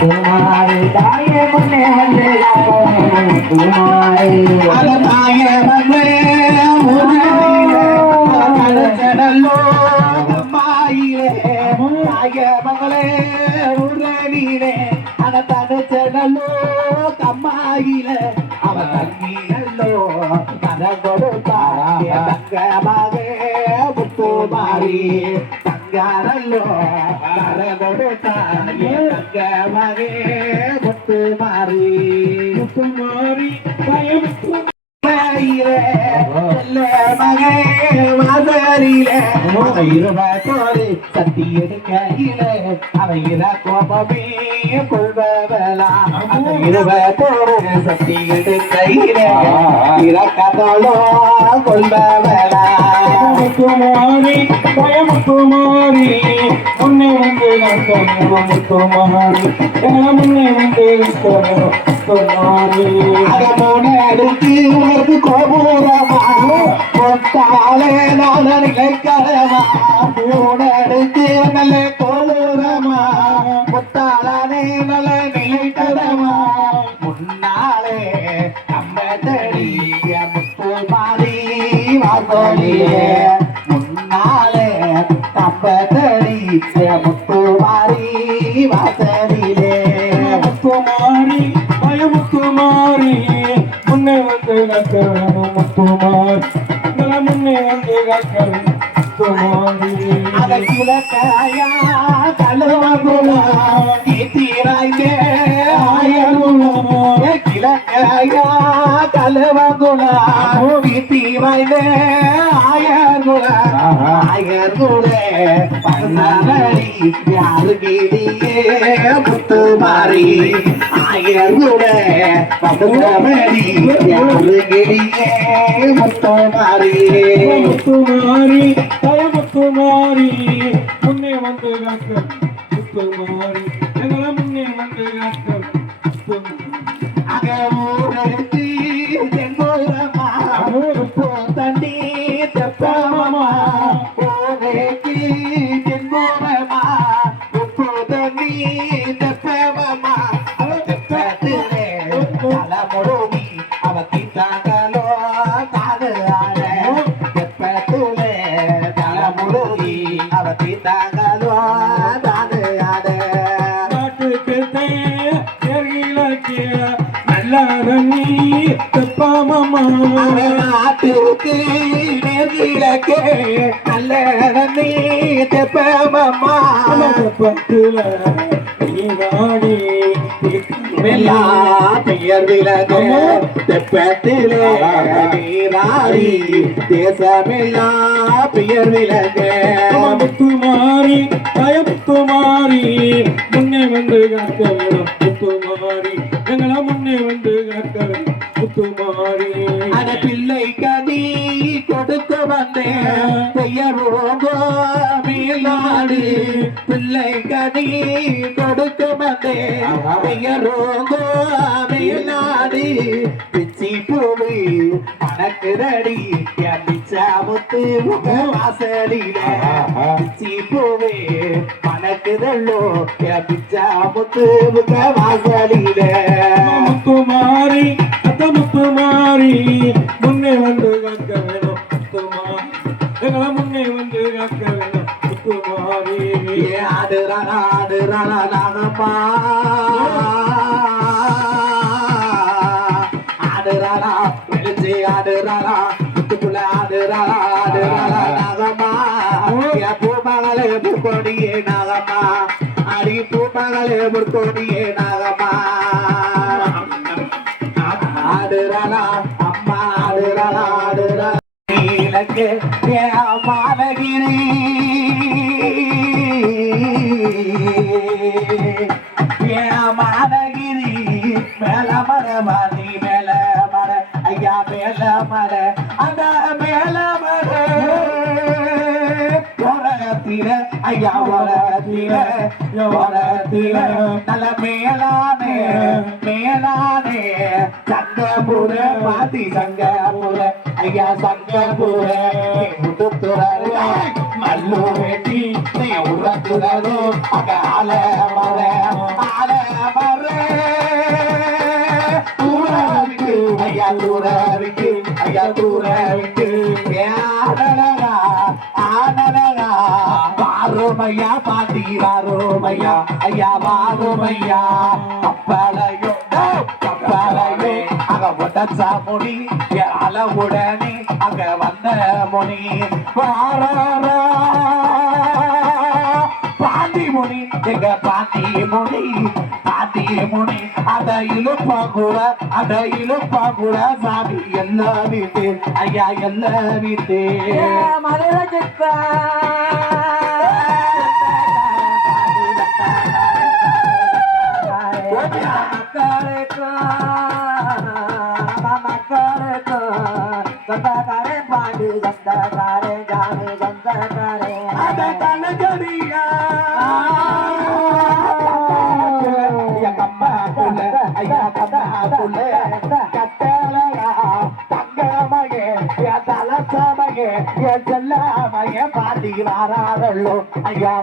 குமாரி தாயே முன்னே வந்து காக்கணும் குமாரி அத தாய வந்து கடச்சடல்லோ மாயிலே தாய மகளே உடனீரே அத தடுச்சடல்லோ கம்மாயில அவ தண்ணீரல்லோ கத கொடுத்தா தங்கமாக முத்து மாறி தங்காரல்லோ கத கொடுத்தா தங்கமாக முத்து மாறி. முத்து மாறி பயமுத்து மயிலே செல்ல மகே வாசலிலே. அவ இருவத்தோடு சத்தி எடுக்கையிலே அவ இர கோபமே கொள்பவளா. அவ இருவத்தோடு சத்தி எடுக்கையிலே இறக்கதோடோ கொள்பவளா. முத்துமாரி பயமுத்துமாரி முன்னே வந்து முத்துமாரி முன்னே வந்து முத்துமாரி அகமோனடுக்கு உனக்கு கோபுரமா பொட்டாலே நான் நிலைக்கலமா மூணடுக்கு நல்ல முத்து மாறி வாசலிலே முன்னே வந்து கக்கணும் முத்துமாரி முன்னே வந்து கக்கணும் முத்துமாரி அத கிழக்கையா கழுவகுலா தீராய்ந்தே ஆயகுலா கிழக்கையா கழுவகுலா தீராய்ந்தே ஆயகுலா ஆயகுலே பண்ணி யாரு கிளியே முத்து மாறி ஆயகுலே பண்ணி யாரு கிளியே முத்து மாறி முத்துமாரி. பயமுத்துமாரி முன்னே வந்து கக்க முத்துமாரி. எங்களை முன்னே வந்து கக்க முத்துமாரி. நேர்கிழக்கே நல்ல நீ தெப்பமம்மா. பத்துல நீ வாடி பெயர் விலகு தெப்பத்திலே நீராடி தேசமெல்லா பெயர் விலகு முத்துமாரி பயமுத்துமாரி முன்னே வந்து காக்க வேணும் முத்துமாரி எங்களை முன்னே வந்து காக்க வேணும் முத்துமாரி அட பிள்ளை கதி கொடுக்க வந்தேன் பிள்ளை கதி கொடுக்க வந்தேன் பெயரோகோ மேலாடு பிச்சி பூவு மணக்குதடி என் பிச்சாமுத்து வாசலில பிச்சி பூவு மணக்குதல்லோ என் பிச்சாமுத்து முக வாசலில முத்துமாரி அத்த முத்துமாரி முன்னே வந்து காக்க வேணும் எங்களை முன்னே வந்து காக்க வேணும் முத்துமாரி ஏ ஆடுறானா ஆடுறானா நாகம்மா ஆடுறானா வெளிச்சு ஆடுறானா முத்துக்குள்ள ஆடுறானா ஆடுறானா நாகம்மா ஏ பூமகளே முற்கொடியே நாகம்மா அடி பூமகளே முற்கொடியே நாகம்மா ஆடுறானா ஆடுறானா எனக்கு மாலகிரி மாதகிரி மேல மர மாதி மேல மர. ஐயா மேல மர அந்த மேல மர. உலகத்தில ஐயா உலகத்தில உலகத்தில. நல்ல மேலானே மேலானே. சங்கபுர பாதி சங்கபுர ஐயா சங்கபுர. முத்துத்துறாரு மல்லு வெட்டி நீ உரத்துறாரு அங்க ஆல மர ஆல மர. தூரவிக்கு ஐயா தூரவிக்கு ஐயா தூரவிக்கு ஆடலரா ஆடலரா வாரோமையா பாத்தி ஐயா வாரோமையா. அப்பா சாமுனி உடச்சா முனி அளவுடனே அங்க வந்த முனி பாண்டி முனி எங்க பாண்டி முனி பாண்டி முனி அத இழுப்பா கூட அத இழுப்பா கூட சாமி எல்லா வீட்டு ஐயா எல்லா வீட்டு மதுரை சித்தா கந்தாக்காரே பாண்டு கந்தாக்காரே ஜானு அத கலகரியா ஐயா கம்மா புள்ள ஐயா கம்மா புள்ள கட்டளையா தங்கமகே என் என் ஐயா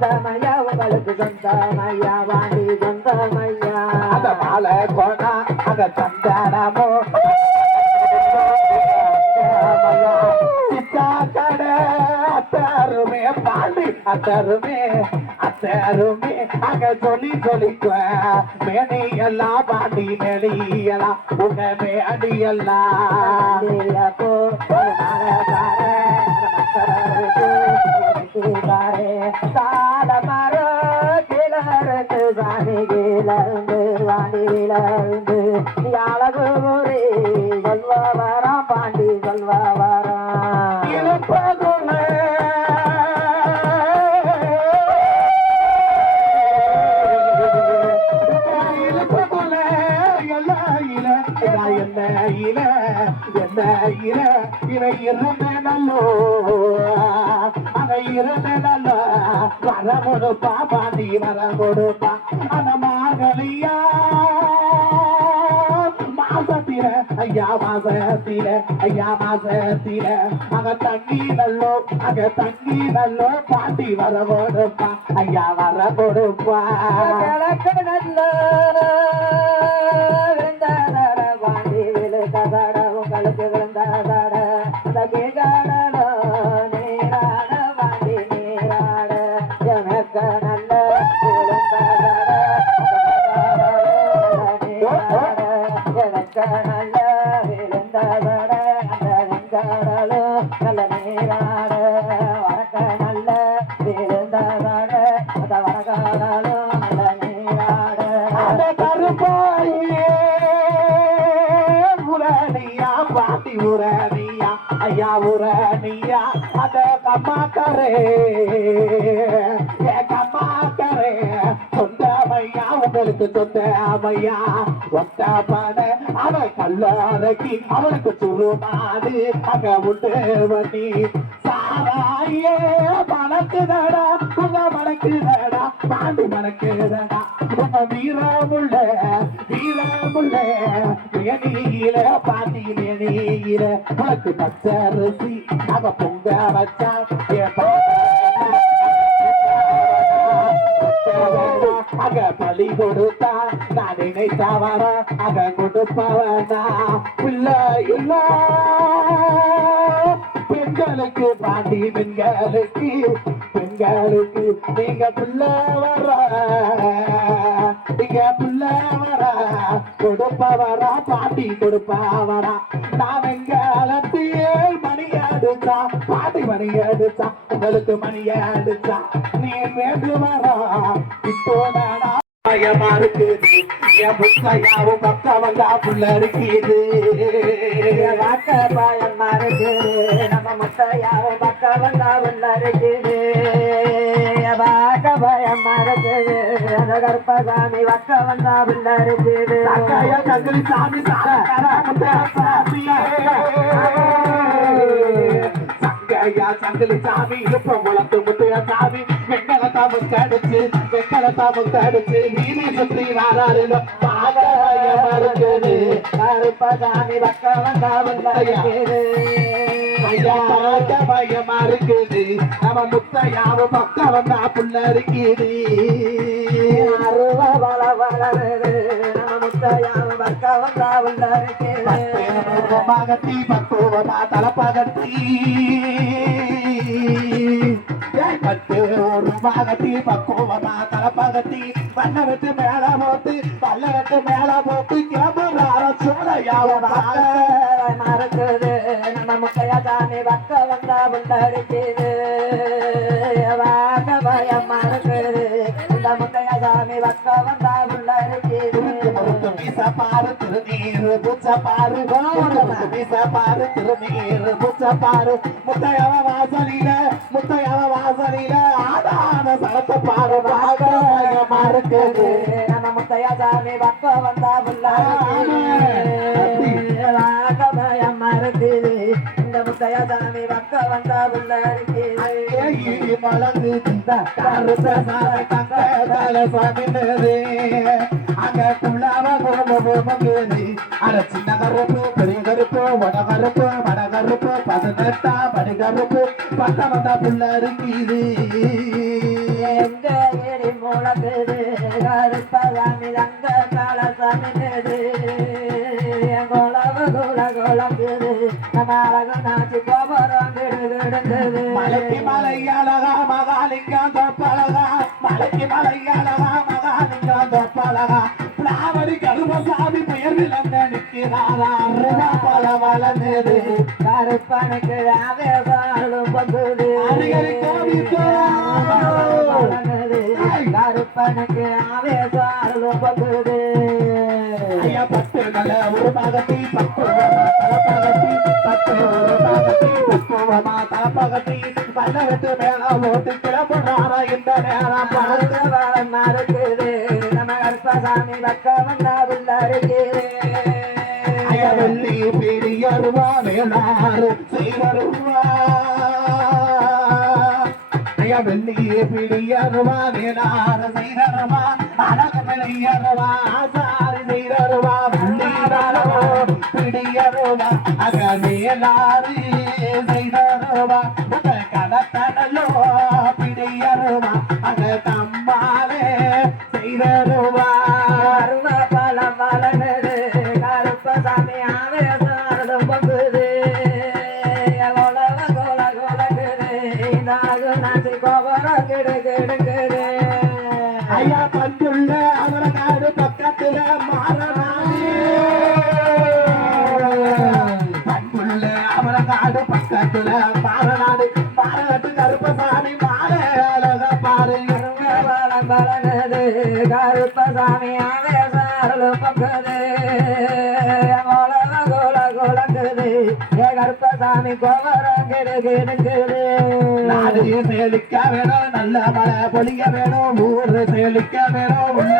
சொந்தமையா உங்களுக்கு சொந்தமையா வாண்டி சொந்தமையா அத மாலை கோணா அத சந்தானமோ அத்தருமே பாண்டி அத்தருமே அத்தருமே அங்க சொல்லி சொல்லிக்க மேனி எல்லாம் பாண்டி உங்க சால வாண்டியிலருந்து அழகு முறை சொல்வராம் பாண்டி சொல்வராம் இழுப்பதுள்ள இழுப்பதுள்ள என்ன இல என்ன இல இவை இருந்த நல்லோ. வர கொடுப்பா பாண்டி வர கொடுப்பா அந்த மார்கழியா. தீர ஐயா மாசத்தில ஐயா மாசத்தில. அங்க தங்கி நல்லோ அங்க தங்கி நல்லோ பாட்டி வர கொடுப்பா ஐயா வர கொடுப்பா கிழக்கு நல்ல விழுந்தாட வாண்டி விழுந்ததாட உங்களுக்கு விழுந்ததாட அந்த நீராட வாண்டி நீராட. எனக்கு நல்ல எனக்கு அந்த நல்ல நீராட வரக்க நல்ல விழுந்ததாட அத வடகாடலோ நல்ல நீராட. அந்த கருப்பாயே உரணியா பாட்டி உரணியா ஐயா உரணியா அத கம்மாக்கரே கம்மாக்கரே. சொந்தமையா உங்களுக்கு அவையா ஒத்த பட அவன் கல்லாரக்கி அவனுக்கு சுருமாது அக உண்டு வண்டி. சாராயே மணக்குதடா உங்க மணக்குதடா பாண்டி மணக்குதடா உங்க வீரமுள்ள வீரமுள்ள வேணியில பாண்டி வேணியில உனக்கு பச்சரிசி அக பொங்க வச்சா கொடுத்தா நான் நினைத்தா வர அத கொடுப்பவனா? இல்ல இல்ல. பெண்களுக்கு பாண்டி பெண்களுக்கு பெண்களுக்கு நீங்க புள்ள வர. நீங்க புள்ள வர. கொடுப்பவரா பாட்டி கொடுப்பவரா? நான் வெங்காலத்தியே மணி அடிச்சா பாட்டி மணி அடிச்சா உங்களுக்கு மணி அடிச்சா நீ வேண்டு வரா. இப்போ நான் பயமா இருக்குது என் புத்தையாவும் பக்கா வந்தா புள்ள இருக்குது வாக்க பயமா இருக்குது நம்ம முத்தையாவும் பக்க வந்தா உள்ள இருக்குது வாக்க பயமா இருக்குது அந்த கற்பகாமி வக்க வந்தா உள்ள இருக்குது சாமி கங்கிலி சாமி சாமியா சங்கிலி சாமி இப்ப வளர்த்து முத்தைய சாமி வெங்கல தாமு கடிச்சு வெங்கல தாமு கடிச்சு வீதி சுத்தி வாராரில பாகாய மறுக்குது. கருப்பகாமி வக்க வந்தா பயமா இருக்குது நம்ம முத்தையாவும் பக்கம் வந்தா புள்ள இருக்குது அருவ வள வளருது. நம்ம முத்தையாவும் பக்குவமா தலப்பகத்தி பத்து ஒரு மகத்தி பக்குவமா தலப்பகத்தி பண்ண விட்டு மேல போத்து பல்ல விட்டு மேல போத்து கேமரா சோழையாவும் மறக்குது நம்ம முத்தையா சாமி பக்க வந்தா உள்ள இருக்குது வாக்க பயம் மறக்குது இந்த முத்தையா சாமி பக்க வந்தா பாரு திருநீர் புச்ச பாரு வீச பாரு திருநீர் புச்ச பாரு முத்தையவ வாசலில முத்தையவ வாசலில ஆதான சரத்த பாரு பாகமா இருக்குது நம்ம முத்தையா சாமி பக்க வந்தா பயம் மறக்குது இந்த முத்தையா சாமி பக்க வந்தா உள்ள இருக்குது சாமி தங்க தல சாமினது அங்க குள்ளாவ கோபமங்குது அட சின்ன கருப்பு பெரிய கருப்பு வட கருப்பு வட கருப்பு பதினெட்டா படி கருப்பு பத்தமந்த புள்ள இருக்குது. எங்க ஏறி முழங்குது கருப்பதாமி தங்க காலசாமினது குலவு குல குலங்குது நம்ம அழகு நாச்சு கோபுரம் மலைக்கு மலை அழகா மகாலிங்கம் தொப்பழகா. மலைக்கு மலை அழகா தொப்பழகா பிராவடி கருமசாமி பெயர் விளங்க நிற்கிறாரா? பல வளர்ந்தது. கருப்பனுக்கு ஆவேசாலும் பங்குது அடிக்கடி கோபித்தோம். கருப்பனுக்கு ஆவேசாலும் பங்குது ஐயா பத்து நல்ல ஒரு பாகத்தி பக்குவமா தலப்பாகத்தி பத்து ஒரு பாகத்தி பக்குவமா தலப்பாகத்தி பண்ண விட்டு மேல ஓட்டு கிளம்புறாரா இந்த நேரம்? வாழம் மறுக்குது நம்ம கருப்பசாமி பக்கம் வந்தா உள்ளருக்குது ஐயா வெள்ளி பெரியருவா செய்வருவா பிடியருவா அழகு விளையருவா ஆசாரி செய்தருவா வெள்ளிரவா பிடியருவா அக வேளாறு செய்தருவா உங்கள் பிடியருவா அக செய்தருவா கருப்பசாமி ஆவேசாலும் பங்குது கோலவ கோல கோலங்குது ஏ கருப்பசாமி கோபுரம் கிடு கிடுங்குது நாடு வேணும் நல்ல மழை பொழிய வேணும் வேணும் உள்ள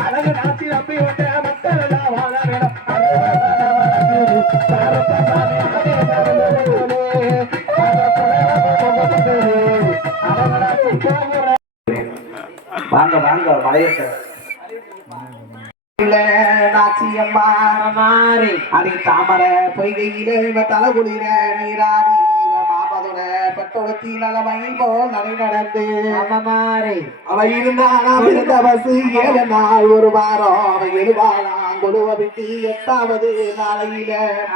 அழகு நாச்சி நம்பி வந்த மக்கள் எல்லாம் வாழ வேணும் வாங்க வாங்க மலையத்தை மாறி. அடி தாமர பொய்கையிலே தலைகுளிர நீராடி மாமதுர பட்டொழுத்தி நலமையில் போல் நடை நடந்து. மாறி. அவ இருந்தானா இருந்த ஏழு நாள் ஒரு வாரம். அவ எழுவாளாம் கொடுவ விட்டு எட்டாவது நாளையில.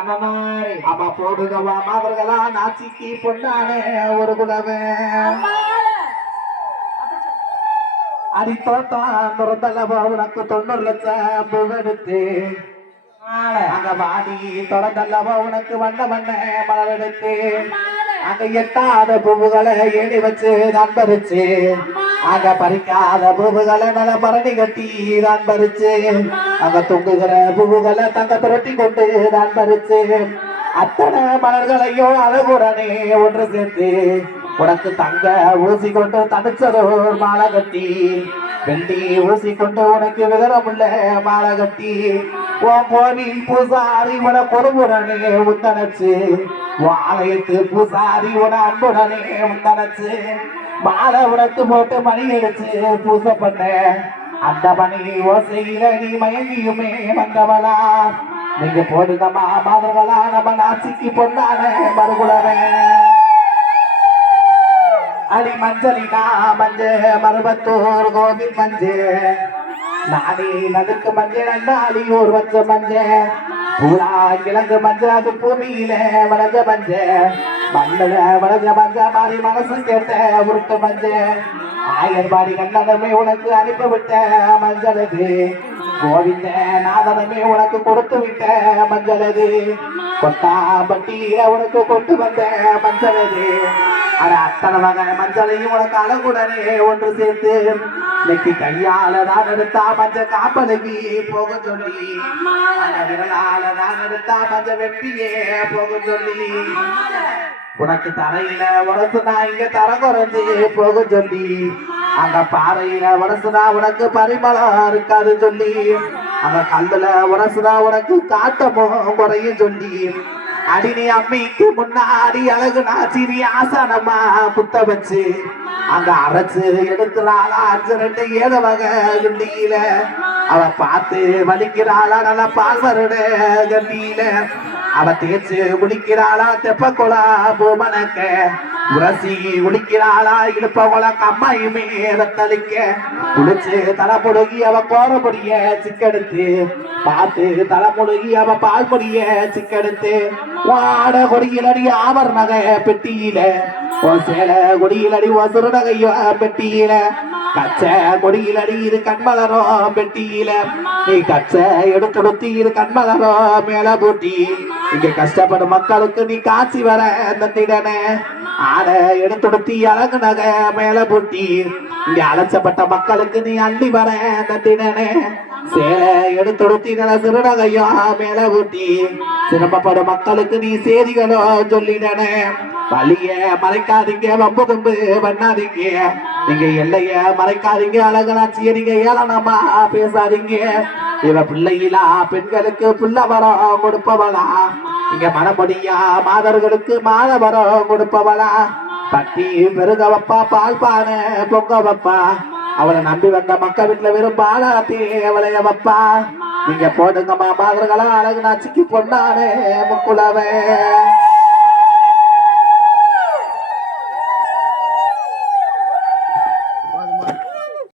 மாறி. அவ போடுகவா மாதர்களா நாச்சிக்கு பொன்னான ஒரு குலவன் அடி தோட்டம் திறந்தல்லவா உனக்கு தொண்ணூறு லட்சம் பூவெடுத்து அங்க வாடி திறந்தல்லவா உனக்கு வண்ண வண்ண மலரெடுத்து அங்க எட்டாத பூவுகளை ஏணி வச்சு தான் பறிச்சு அங்க பறிக்காத பூவுகளை நல்ல பரணி கட்டி தான் பறிச்சு அங்க தொங்குகிற பூவுகளை தங்க புரட்டி கொண்டு தான் பறிச்சு அத்தனை மலர்களையும் அழகுடனே ஒன்று சேர்த்து உனக்கு தங்க ஊசி கொண்டு தனிச்சதோ மாலை கட்டி. வெள்ளி ஊசி கொண்டு உனக்கு விதரமுள்ள மாலை கட்டி. உன் கோவில் பூசாரி உன பொறுப்புடனே உத்தனச்சு ஆலயத்து பூசாரி உன அன்புடனே உத்தனச்சு மாலை உனக்கு போட்டு மணி அடிச்சு பூசை பண்ண அந்த மணி ஓசையில நீ மயங்கியுமே வந்தவளா. நீங்க போடுங்கம்மா மாதவளா நம்ம நாசிக்கு பொண்ணான மறுகுலவன் அடி மஞ்சளினா மஞ்ச மருவத்தூர் கோவில் மஞ்ச. நாடி நதுக்கு மஞ்சள் அண்ணாடி ஒரு வச்ச மஞ்ச. பூரா கிழங்கு மஞ்ச அது பூமியில வளர்ந்த மஞ்ச. மண்ணில வளர்ந்த மஞ்ச மாறி மனசு கேட்ட உருட்டு மஞ்ச. ஆயர் பாடி கண்ணனமே உனக்கு அனுப்பி விட்ட மஞ்சள் அது கோவிந்த நாதனமே உனக்கு கொடுத்து விட்ட மஞ்சள் அது கொட்டாம்பட்டியில உனக்கு கொண்டு வந்த மஞ்சள் அது அட அத்தனை வகை மஞ்சளையும் உனக்கு அழகுடனே ஒன்று சேர்த்து. இன்னைக்கு கையால தான் எடுத்தா மஞ்ச காப்பலுக்கு போக சொல்லி. விரலால தான் எடுத்தா மஞ்ச வெப்பியே போக சொல்லி. உனக்கு தரையில உரசுனா இங்க தர குறைஞ்சு போக சொல்லி. அங்க பாறையில உனசுனா உனக்கு பரிமளம் இருக்காது சொல்லி. அங்க கல்லுல உனசுனா உனக்கு காட்டமும் குறையும் சொல்லி. அடினி அம்மிக்கு முன்னாடி அழகு நாச்சிரி ஆசானமா புத்த வச்சு. அங்க அரைச்சு எடுக்கிறாளா அஞ்சு ரெண்டு ஏழு வகை குண்டியில. அவ பார்த்து வலிக்கிறாளா நல்லா பால் வருட கண்டியில. அவ தேய்ச்சு குளிக்கிறாளா தெப்பக்குளா பூமனக்க. உரசி குளிக்கிறாளா இழுப்பவள கம்மாயுமே தளிக்க. குளிச்சு தலை முழுகி அவ பொடிய சிக்கெடுத்து. பார்த்து தலை முழுகி அவ பால் பொடிய சிக்கெடுத்து. வாட கொடியிலடி ஆவர் நகை பெட்டியில. ஓ சேல கொடியிலடி ஓ சிறுநகையோ பெட்டியில. கச்சை கொடியில் அடியிரு கண்மலரோ பெட்டியில. நீ கச்சை எடுத்து இரு கண்மலரோ மேல பூட்டி. இங்க கஷ்டப்படும் மக்களுக்கு நீ காட்சி வர தந்திடனே ஆடை எடுத்துடுத்தி அழகு நகை மேல பூட்டி. இங்க அழைச்சப்பட்ட மக்களுக்கு நீ அள்ளி வர தந்திடனே சே எடுத்துடுத்தி நல்ல சிறுநகையோ மேல ஊட்டி. சிரமப்படும் மக்களுக்கு நீ செய்திகளோ சொல்லிடனே வழிய மறைக்காதீங்க வம்பு தும்பு பண்ணாதீங்க. நீங்க எல்லைய மறைக்காதீங்க அழகனாச்சிய நீங்க ஏளனமா பேசாதீங்க. இவ பிள்ளைகளா பெண்களுக்கு புள்ள வரம் கொடுப்பவளா. இங்க மனப்படியா மாதர்களுக்கு மாத வரம் கொடுப்பவளா. பட்டி பெருக வப்பா பால் பானை பொங்க வப்பா. அவளை நம்பி வந்த மக்கள் வீட்டுல வெறும் பாலாத்தி அவளை வப்பா நீங்க போடுங்கம்மா மாதர்களா அழகு நாச்சிக்கு பொண்ணானே முக்குலவே.